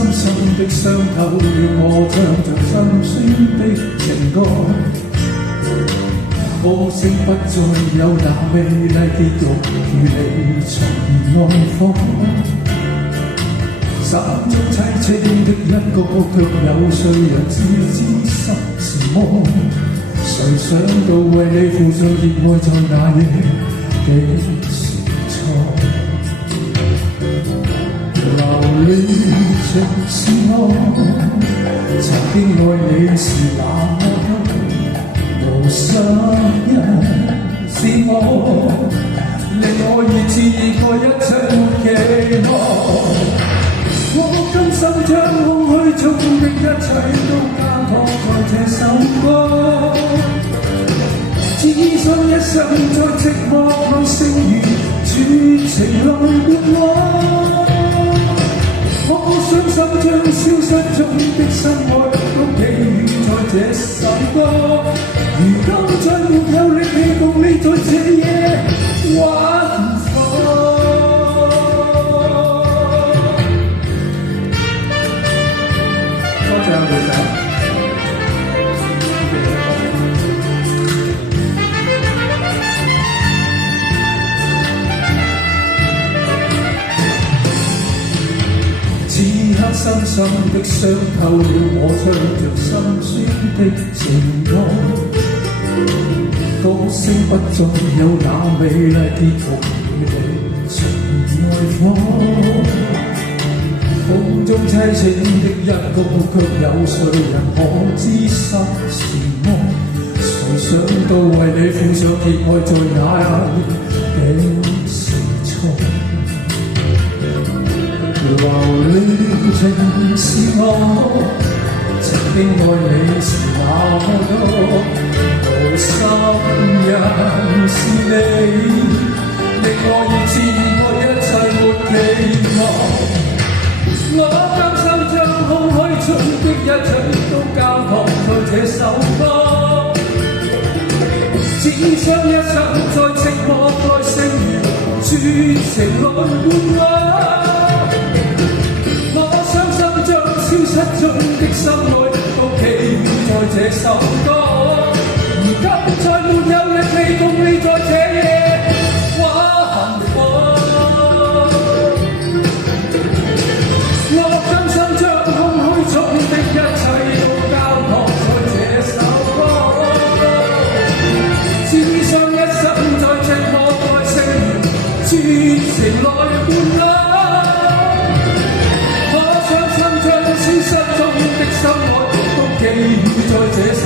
深深的傷透了我，唱着辛酸的情歌。歌聲不再有那美麗結局，與你重現愛火。心中凄清的一個卻有誰人自知心是魔？誰想到為你付上熱愛，在那夜幾時錯？留戀情是我，曾經愛你是那麼多，無心人是我，令我已自愛一切沒期望。我甘心將空虛中的一切都交託在這首歌，只想一生在寂寞裏剩餘絕情來伴我。我想心將消失中的心愛都寄予在這首歌，如今再沒有力氣共你在這夜玩火。多謝女仔。深深的傷透了我，唱着心酸的情歌。歌聲不再有那美麗結局，與你重愛火。風中凄清的一曲，卻有誰人可知心是魔？誰想到為你付上熱愛，在那幾時錯？留戀情是我，曾經愛你是那麼多，無心人是你，令我已自愛一切沒期望。我甘心將空虛中的一切都交託在這首歌，只想一生在寂寞內剩餘絕情來伴我。消失中的心愛都寄予在這首歌，如今再沒有力氣共你在這夜玩火。我甘心將空虛中的一切都交託在這首歌，只想一生在寂寞內剩餘絕情來伴我。消失中的心愛都寄予在這首